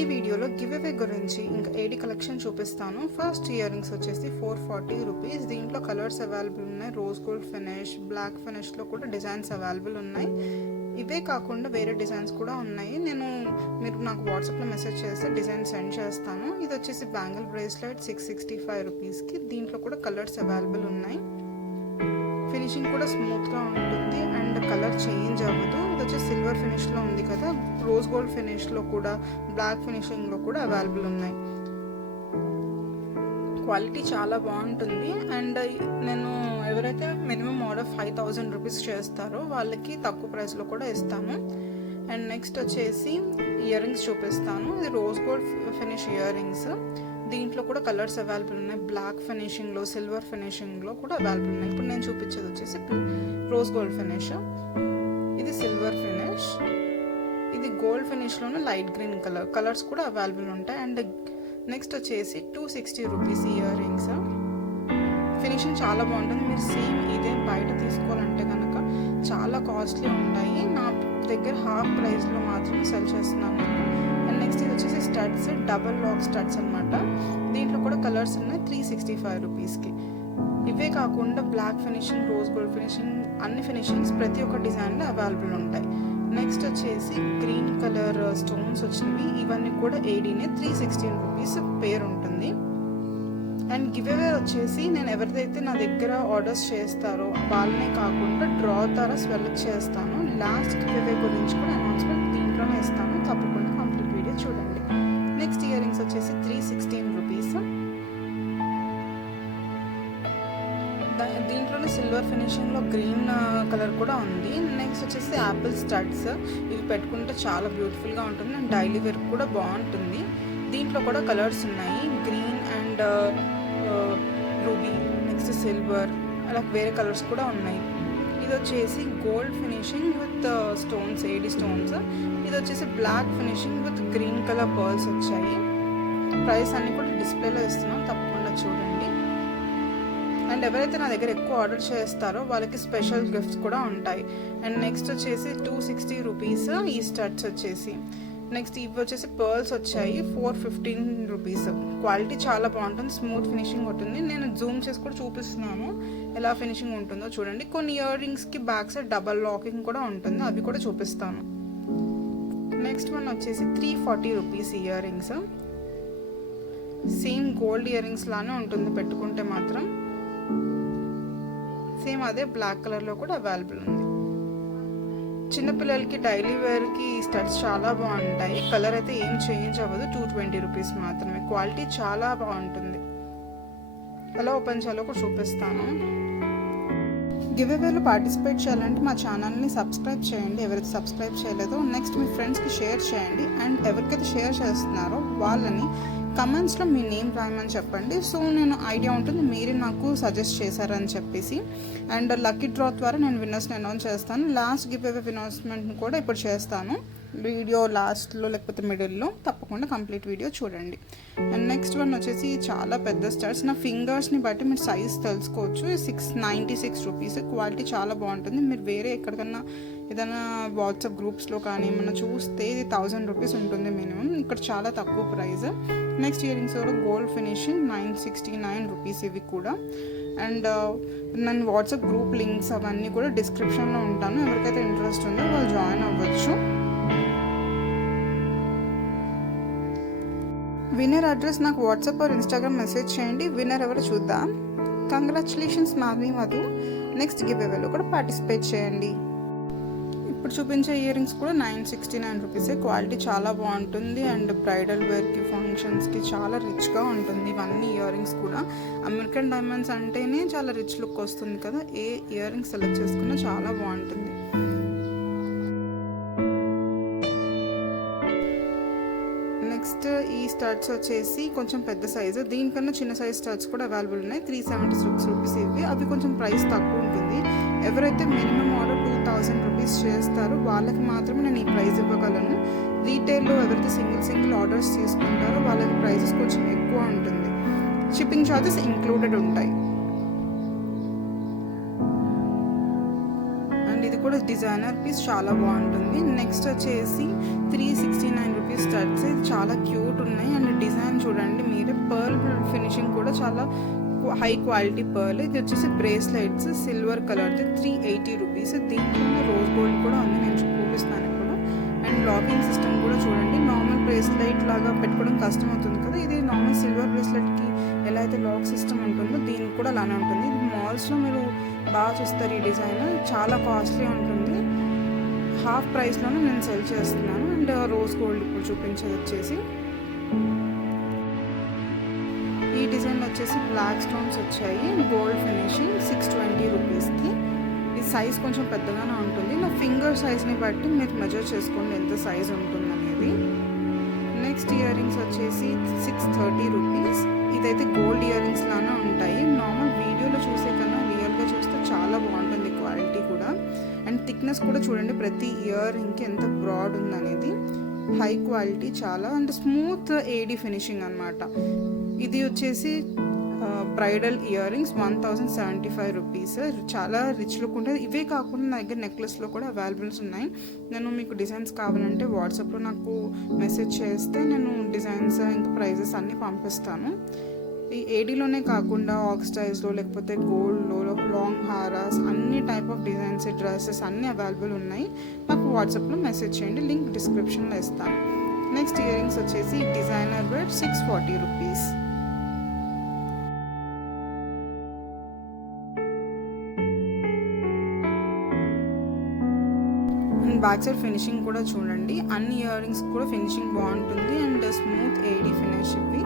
ఈ వీడియోలో give away గురించి ఇంకా ఏడి కలెక్షన్ చూపిస్తాను. ఫస్ట్ ఇయర్ రింగ్స్ వచ్చేసి 440 రూపీస్. దీంట్లో కలర్స్ అవైలబుల్ ఉన్నాయి. రోజ్ గోల్డ్ ఫినిష్, బ్లాక్ ఫినిష్లో కూడా డిజైన్స్ అవైలబుల్ ఉన్నాయి. ఇవే కాకుండా వేరే డిజైన్స్ కూడా ఉన్నాయి. మీరు నాకు వాట్సాప్లో మెసేజ్ చేస్తే డిజైన్ సెండ్ చేస్తాను. ఇది వచ్చేసి బ్యాంగిల్ బ్రేస్లెట్ 665 రూపీస్కి. దీంట్లో కూడా కలర్స్ అవైలబుల్ ఉన్నాయి. ఫినిషింగ్ కూడా స్మూత్గా ఉంటుంది అండ్ కలర్ చేంజ్ అవ్వదు. ఇది వచ్చి సిల్వర్ ఫినిష్లో ఉంది కదా, రోజ్ గోల్డ్ ఫినిష్లో కూడా, బ్లాక్ ఫినిషింగ్లో కూడా అవైలబుల్ ఉన్నాయి. క్వాలిటీ చాలా బాగుంటుంది అండ్ నేను ఎవరైతే మినిమం ఆర్డర్ 5000 రూపీస్ చేస్తారో వాళ్ళకి తక్కువ ప్రైస్లో కూడా ఇస్తాను. అండ్ నెక్స్ట్ వచ్చేసి ఇయర్ రింగ్స్ చూపిస్తాను. ఇది rose gold finish ear rings. దీంట్లో కూడా కలర్స్ అవైలబుల్ ఉన్నాయి. బ్లాక్ ఫినిషింగ్లో, సిల్వర్ ఫినిషింగ్లో కూడా అవైలబుల్ ఉన్నాయి. ఇప్పుడు నేను చూపించేది వచ్చేసి రోజ్ గోల్డ్ ఫినిష్, ఇది సిల్వర్ ఫినిష్, ఇది గోల్డ్ ఫినిష్లోనే లైట్ గ్రీన్ కలర్స్ కూడా అవైలబుల్ ఉంటాయి. అండ్ నెక్స్ట్ వచ్చేసి 260 రూపీస్ ఇయర్ రింగ్స్. ఫినిషింగ్ చాలా బాగుంటుంది. మీరు సేమ్ ఇదే బయట తీసుకోవాలంటే కనుక చాలా కాస్ట్లీ ఉంటాయి. నా దగ్గర హాఫ్ ప్రైస్లో మాత్రమే సెల్ చేస్తున్నాను. అండ్ నెక్స్ట్ ఇది వచ్చేసి స్టడ్స్, డబల్ లాక్ స్టడ్స్ అనమాట. దీంట్లో కూడా కలర్స్ ఉన్నాయి 365 రూపీస్కి. ఇవే కాకుండా black finishing, rose gold finishing, అన్ని ఫినిషింగ్స్ ప్రతి ఒక్క డిజైన్లో అవైలబుల్ ఉంటాయి. నెక్స్ట్ వచ్చేసి గ్రీన్ కలర్ స్టోన్స్ వచ్చినవి. ఇవన్నీ కూడా ఏడీనే 316 రూపీస్ పేరు ఉంటుంది. అండ్ గివ్ అవే వచ్చేసి నేను ఎవరిదైతే నా దగ్గర ఆర్డర్స్ చేస్తారో వాళ్ళనే కాకుండా డ్రా ద్వారా సెలెక్ట్ చేస్తాను. లాస్ట్ గివ్ అవే గురించి కూడా అనౌన్స్మెంట్ దీంట్లోనే ఇస్తాను. తప్పకుండా కంప్లీట్ వీడియో చూడండి. నెక్స్ట్ ఇయర్ రింగ్స్ వచ్చేసి 316 రూపీస్. దీంట్లోనే సిల్వర్ ఫినిషింగ్లో గ్రీన్ కలర్ కూడా ఉంది. నెక్స్ట్ వచ్చేసి యాపిల్ స్టడ్స్. ఇవి పెట్టుకుంటే చాలా బ్యూటిఫుల్గా ఉంటుంది అండ్ డైలీ వేర్ కూడా బాగుంటుంది. దీంట్లో కూడా కలర్స్ ఉన్నాయి, green and ruby, next silver, అలా వేరే కలర్స్ కూడా ఉన్నాయి. ఇది వచ్చేసి gold finishing with stones, AD stones. ఇది వచ్చేసి black finishing with green colour pearls వచ్చాయి. ప్రైస్ అన్ని కూడా డిస్ప్లేలో ఇస్తున్నాం, తప్పకుండా చూడండి. అండ్ ఎవరైతే నా దగ్గర ఎక్కువ ఆర్డర్ చేస్తారో వాళ్ళకి స్పెషల్ గిఫ్ట్స్ కూడా ఉంటాయి. అండ్ నెక్స్ట్ వచ్చేసి 260 రూపీస్ ఈ స్టడ్స్ వచ్చేసి. నెక్స్ట్ ఇవి వచ్చేసి పర్ల్స్ వచ్చాయి 415 రూపీస్. క్వాలిటీ చాలా బాగుంటుంది, స్మూత్ ఫినిషింగ్ ఉంటుంది. నేను జూమ్ చేసి కూడా చూపిస్తున్నాను ఎలా ఫినిషింగ్ ఉంటుందో చూడండి. కొన్ని ఇయర్ రింగ్స్కి బ్యాక్ సైడ్ డబల్ లాకింగ్ కూడా ఉంటుంది, అవి కూడా చూపిస్తాను. నెక్స్ట్ వన్ వచ్చేసి 340 rupees ear rings. Same gold ear rings లానే ఉంటుంది పెట్టుకుంటే మాత్రం. సేమ్ అదే బ్లాక్ కలర్లో కూడా అవైలబుల్ ఉంది. చిన్నపిల్లలకి డైలీ వేర్కి స్టడ్స్ చాలా బాగుంటాయి. కలర్ అయితే ఏం చేంజ్ అవ్వదు. 220 రూపీస్ మాత్రమే. క్వాలిటీ చాలా బాగుంటుంది. ఎలా ఓపెన్ చేయాలో కూడా చూపిస్తాను. గివ్ అవేలో పార్టిసిపేట్ చేయాలంటే మా ఛానల్ని సబ్స్క్రైబ్ చేయండి ఎవరైతే సబ్స్క్రైబ్ చేయలేదో. నెక్స్ట్ మీ ఫ్రెండ్స్కి షేర్ చేయండి. అండ్ ఎవరికైతే షేర్ చేస్తున్నారో వాళ్ళని కమెంట్స్లో మీ నేమ్ రాయమని చెప్పండి. సో నేను ఐడియా ఉంటుంది మీరే నాకు సజెస్ట్ చేశారని చెప్పేసి. అండ్ లక్కీ డ్రా ద్వారా నేను విన్నర్స్ని అనౌన్స్ చేస్తాను. లాస్ట్ గివ్ అవే అనౌన్స్మెంట్ని కూడా ఇప్పుడు చేస్తాను, వీడియో లాస్ట్లో లేకపోతే మిడిల్లో. తప్పకుండా కంప్లీట్ వీడియో చూడండి. అండ్ నెక్స్ట్ వన్ వచ్చేసి చాలా పెద్ద స్టడ్స్. నా ఫింగర్స్ని బట్టి మీరు సైజ్ తెలుసుకోవచ్చు. 696 రూపీస్. క్వాలిటీ చాలా బాగుంటుంది. మీరు వేరే ఎక్కడికన్నా ఏదైనా వాట్సాప్ గ్రూప్స్లో కానీ ఏమన్నా చూస్తే ఇది 1000 రూపీస్ ఉంటుంది మినిమం. ఇక్కడ చాలా తక్కువ ప్రైస్. నెక్స్ట్ ఇయర్ రింగ్స్ కూడా గోల్డ్ ఫినిషింగ్ 969 రూపీస్ ఇవి కూడా. అండ్ నేను వాట్సాప్ గ్రూప్ లింక్స్ అవన్నీ కూడా డిస్క్రిప్షన్లో ఉంటాను. ఎవరికైతే ఇంట్రెస్ట్ ఉందో వాళ్ళు జాయిన్ అవ్వచ్చు. విన్నర్ అడ్రస్ నాకు వాట్సాప్ ఆర్ ఇన్స్టాగ్రామ్ మెసేజ్ చేయండి. విన్నర్ ఎవరు చూద్దాం. Congratulations Madhavi Madhu. Next give అవేలో కూడా పార్టిసిపేట్ చేయండి. ఇప్పుడు చూపించే ఇయర్ రింగ్స్ కూడా 969 రూపీసే. క్వాలిటీ చాలా బాగుంటుంది అండ్ బ్రైడల్ వేర్కి, ఫంక్షన్స్కి చాలా రిచ్గా ఉంటుంది. ఇవన్నీ ఇయర్ రింగ్స్ కూడా అమెరికన్ డైమండ్స్ అంటేనే చాలా రిచ్ లుక్ వస్తుంది కదా. ఏ ఇయర్ రింగ్స్ సెలెక్ట్ చేసుకున్నా చాలా బాగుంటుంది. నెక్స్ట్ ఈ స్టడ్స్ వచ్చేసి కొంచెం పెద్ద సైజు. దీనికన్నా చిన్న సైజ్ స్టడ్స్ కూడా అవైలబుల్ ఉన్నాయి. 376 రూపీస్ ఇవి. అవి కొంచెం ప్రైస్ తక్కువ ఉంటుంది. ఎవరైతే మినిమం ఆర్డర్ 2000 రూపీస్ చేస్తారో వాళ్ళకి మాత్రమే నేను ఈ ప్రైస్ ఇవ్వగలను. రీటైల్లో ఎవరైతే సింగిల్ ఆర్డర్స్ తీసుకుంటారో వాళ్ళకి ప్రైసెస్ కొంచెం ఎక్కువ ఉంటుంది. షిప్పింగ్ ఛార్జెస్ ఇంక్లూడెడ్ ఉంటాయి. అండ్ ఇది కూడా కూడా డిజైనర్ పీస్ చాలా బాగుంటుంది. నెక్స్ట్ వచ్చేసి 369 రూపీస్ స్టడ్స్. ఇది చాలా క్యూట్ ఉన్నాయి అండ్ డిజైన్ చూడండి మీరే. పర్ల్ ఫినిషింగ్ కూడా చాలా హై క్వాలిటీ పర్ల్. ఇది వచ్చేసి బ్రేస్లెట్స్ సిల్వర్ కలర్ది 380 రూపీస్. దీంట్లో రోజ్ గోల్డ్ కూడా ఉంది, నేను చూపిస్తాను ఇప్పుడు. అండ్ లాకింగ్ సిస్టమ్ కూడా చూడండి. నార్మల్ బ్రేస్లెట్ లాగా పెట్టుకోవడం కష్టం అవుతుంది కదా, ఇది నార్మల్ సిల్వర్ బ్రేస్లెట్కి ఎలా అయితే లాక్ సిస్టమ్ ఉంటుందో దీనికి కూడా అలానే ఉంటుంది. ఇది మాల్స్లో మీరు బాగా చూస్తారు. ఈ డిజైన్ చాలా కాస్ట్లీ ఉంటుంది, హాఫ్ ప్రైస్లోనే నేను సెల్ చేస్తున్నాను. అండ్ రోజ్ గోల్డ్ ఇప్పుడు చూపించేది వచ్చేసి ఈ డిజైన్లో వచ్చేసి బ్లాక్ స్టోన్స్ వచ్చాయి, గోల్డ్ ఫినిషింగ్ 620 రూపీస్కి. ఈ సైజ్ కొంచెం పెద్దగానే ఉంటుంది. నా ఫింగర్ సైజ్ని బట్టి మీరు మెజర్ చేసుకోండి ఎంత సైజ్ ఉంటుంది అనేది. నెక్స్ట్ ఇయర్ రింగ్స్ వచ్చేసి 630 రూపీస్. ఇదైతే గోల్డ్ ఇయర్ రింగ్స్ లానే ఉంటాయి. నార్మల్ వీడియోలో చూసే కన్నా రియల్గా చూస్తే చాలా బాగుంటుంది క్వాలిటీ కూడా. అండ్ థిక్నెస్ కూడా చూడండి, ప్రతి ఇయర్ రింగ్కి ఎంత బ్రాడ్ ఉందనేది. హై క్వాలిటీ చాలా. అండ్ స్మూత్ ఏడీ ఫినిషింగ్ అనమాట. ఇది వచ్చేసి బ్రైడల్ ఇయర్ రింగ్స్ 1075 రూపీస్. చాలా రిచ్ లుక్ ఉంటుంది. ఇవే కాకుండా నా దగ్గర నెక్లెస్లో కూడా అవైలబుల్స్ ఉన్నాయి. నేను మీకు డిజైన్స్ కావాలంటే వాట్సాప్లో నాకు మెసేజ్ చేస్తే నేను డిజైన్స్ ఇంకా ప్రైజెస్ అన్నీ పంపిస్తాను. ఈ ఏడీలోనే కాకుండా ఆక్స్టైజ్లో లేకపోతే గోల్డ్లో లాంగ్ హారాస్ అన్ని టైప్ ఆఫ్ డిజైన్స్ డ్రెస్సెస్ అన్నీ అవైలబుల్ ఉన్నాయి. నాకు వాట్సాప్లో మెసేజ్ చేయండి, లింక్ డిస్క్రిప్షన్లో ఇస్తాను. నెక్స్ట్ ఇయర్ రింగ్స్ వచ్చేసి designer wear 640 rupees. Back side finishing కూడా చూడండి, అన్ని ఇయర్ రింగ్స్ కూడా ఫినిషింగ్ బాగుంటుంది అండ్ స్మూత్ ఏడీ ఫినిష్ ఇవి.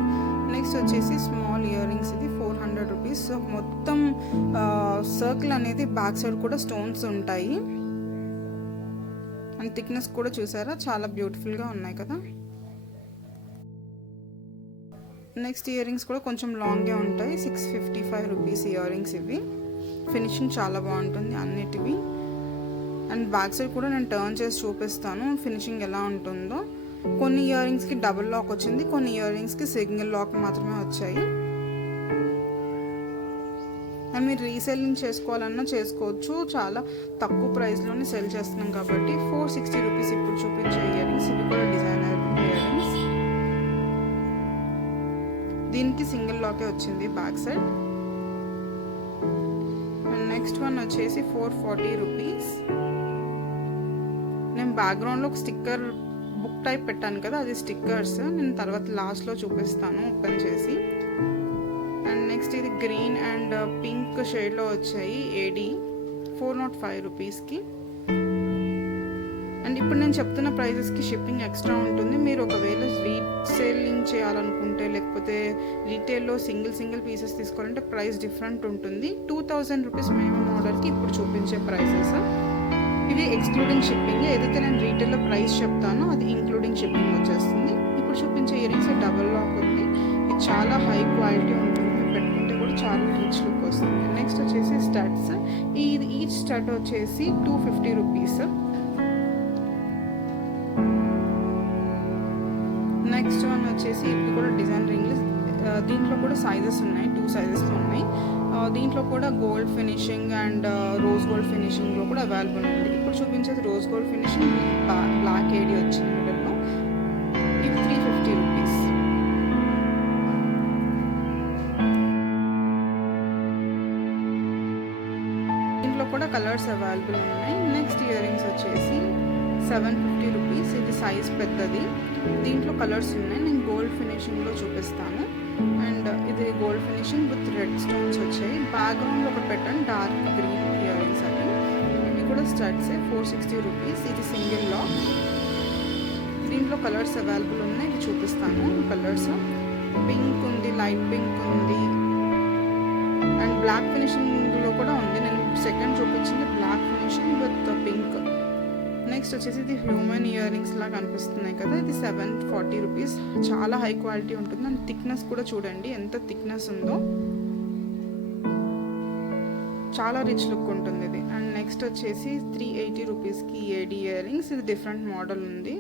నెక్స్ట్ వచ్చేసి స్మాల్ ఇయర్ రింగ్స్, ఇది 400 రూపీస్. మొత్తం సర్కిల్ అనేది బ్యాక్ సైడ్ కూడా స్టోన్స్ ఉంటాయి. అండ్ థిక్నెస్ కూడా చూసారా, చాలా బ్యూటిఫుల్గా ఉన్నాయి కదా. నెక్స్ట్ ఇయర్ రింగ్స్ కూడా కొంచెం లాంగే ఉంటాయి, 655 రూపీస్ ఇయర్ రింగ్స్ ఇవి. ఫినిషింగ్ చాలా బాగుంటుంది అన్నిటివి. అండ్ బ్యాక్ సైడ్ కూడా నేను టర్న్ చేసి చూపిస్తాను ఫినిషింగ్ ఎలా ఉంటుందో. కొన్ని ఇయర్ రింగ్స్కి డబుల్ లాక్ వచ్చింది, కొన్ని ఇయర్ రింగ్స్కి సింగిల్ లాక్ మాత్రమే వచ్చాయి. అండ్ మీరు రీసెల్లింగ్ చేసుకోవాలన్నా చేసుకోవచ్చు, చాలా తక్కువ ప్రైస్లోనే సెల్ చేస్తున్నాం కాబట్టి. 460 రూపీస్ ఇప్పుడు చూపించే ఇయర్ రింగ్స్. ఇవి కూడా డిజైనర్ ఇయర్ రింగ్స్. దీనికి సింగిల్ లాకే వచ్చింది back side. And next one వచ్చేసి 440 రూపీస్. నేను బ్యాక్గ్రౌండ్లో ఒక స్టిక్కర్ బుక్ టైప్ పెట్టాను కదా, అది స్టిక్కర్స్. నేను తర్వాత లాస్ట్లో చూపిస్తాను ఓపెన్ చేసి. అండ్ నెక్స్ట్ ఇది గ్రీన్ అండ్ పింక్ షేడ్లో వచ్చాయి ఏడీ, 405 రూపీస్కి. అండ్ ఇప్పుడు నేను చెప్తున్న ప్రైజెస్కి షిప్పింగ్ ఎక్స్ట్రా ఉంటుంది. మీరు ఒకవేళ రీసేలింగ్ చేయాలనుకుంటే లేకపోతే రీటైల్లో సింగిల్ పీసెస్ తీసుకోవాలంటే ప్రైస్ డిఫరెంట్ ఉంటుంది. 2000 రూపీస్ మినిమం ఆర్డర్కి ఇప్పుడు చూపించే ప్రైసెస్ ఇవి ఎక్స్క్లూడింగ్ షిప్పింగ్. ఏదైతే నేను రీటైల్లో ప్రైస్ చెప్తానో అది ఇంక్లూడింగ్ షిప్పింగ్ వచ్చేస్తుంది. ఇప్పుడు చూపించే ఇయర్ రింగ్స్ డబుల్ లాక్ ఉంది. ఇది చాలా హై క్వాలిటీ ఉంటుంది, మీరు పెట్టుకుంటే కూడా చాలా రిచ్ లుక్ వస్తుంది. నెక్స్ట్ వచ్చేసి స్టడ్స్. ఈచ్ స్టడ్ వచ్చేసి 250 రూపీస్. నెక్స్ట్ వన్ వచ్చేసి ఇది కూడా డిజైన్ రింగ్స్. దీంట్లో కూడా సైజెస్ ఉన్నాయి, 2 సైజెస్లో ఉన్నాయి. దీంట్లో కూడా gold finishing and rose gold ఫినిషింగ్లో కూడా అవైలబుల్ ఉంది. ఇప్పుడు చూపించేది rose gold finishing, black AD వచ్చింది మిడిల్లో. ఇవి 350 రూపీస్. దీంట్లో కూడా కలర్స్ అవైలబుల్ ఉన్నాయి. నెక్స్ట్ ఇయర్ రింగ్స్ వచ్చేసి 750 రూపీస్. ఇది సైజ్ పెద్దది, దీంట్లో కలర్స్ ఉన్నాయి. నేను గోల్డ్ ఫినిషింగ్లో చూపిస్తాను. అండ్ ఇది gold finishing with red stones వచ్చాయి. బ్యాక్గ్రౌండ్లో ఒకటి పెట్టండి, డార్క్ గ్రీన్ ఇయర్ రింగ్స్ అవి. ఇవి కూడా స్టడ్సే, 460 రూపీస్. ఇది సింగిల్ లాక్. దీంట్లో కలర్స్ అవైలబుల్ ఉన్నాయి, ఇవి చూపిస్తాను. కలర్స్ పింక్ ఉంది, లైట్ పింక్ ఉంది అండ్ బ్లాక్ ఫినిషింగ్లో కూడా ఉంది. నేను సెకండ్ చూపించింది black finishing with pink. Next వచ్చేసి ఇది హ్యూమన్ ఇయర్ రింగ్స్ లాగా కనిపిస్తున్నాయి కదా, ఇది 740 రూపీస్. చాలా హై క్వాలిటీ ఉంటుంది అండ్ థిక్నెస్ కూడా చూడండి ఎంత థిక్నెస్ ఉందో, చాలా రిచ్ లుక్ ఉంటుంది ఇది. అండ్ నెక్స్ట్ వచ్చేసి 380 రూపీస్కి ఏడీ ఇయర్ రింగ్స్. ఇది డిఫరెంట్ మోడల్ ఉంది.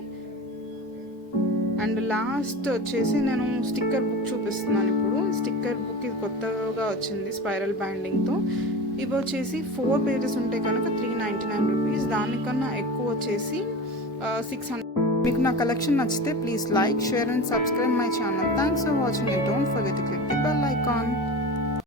అండ్ లాస్ట్ వచ్చేసి నేను స్టిక్కర్ బుక్ చూపిస్తున్నాను ఇప్పుడు. స్టిక్కర్ బుక్ ఇది కొత్తగా వచ్చింది స్పైరల్ బ్యాండింగ్తో. ఇవి వచ్చేసి 4 పేజెస్ ఉంటే కనుక 399 రూపీస్, దానికన్నా ఎక్కువ వచ్చేసి 600. మీకు నా కలెక్షన్ నచ్చితే please like, share and subscribe my channel. Thanks for watching and don't forget to click the bell icon.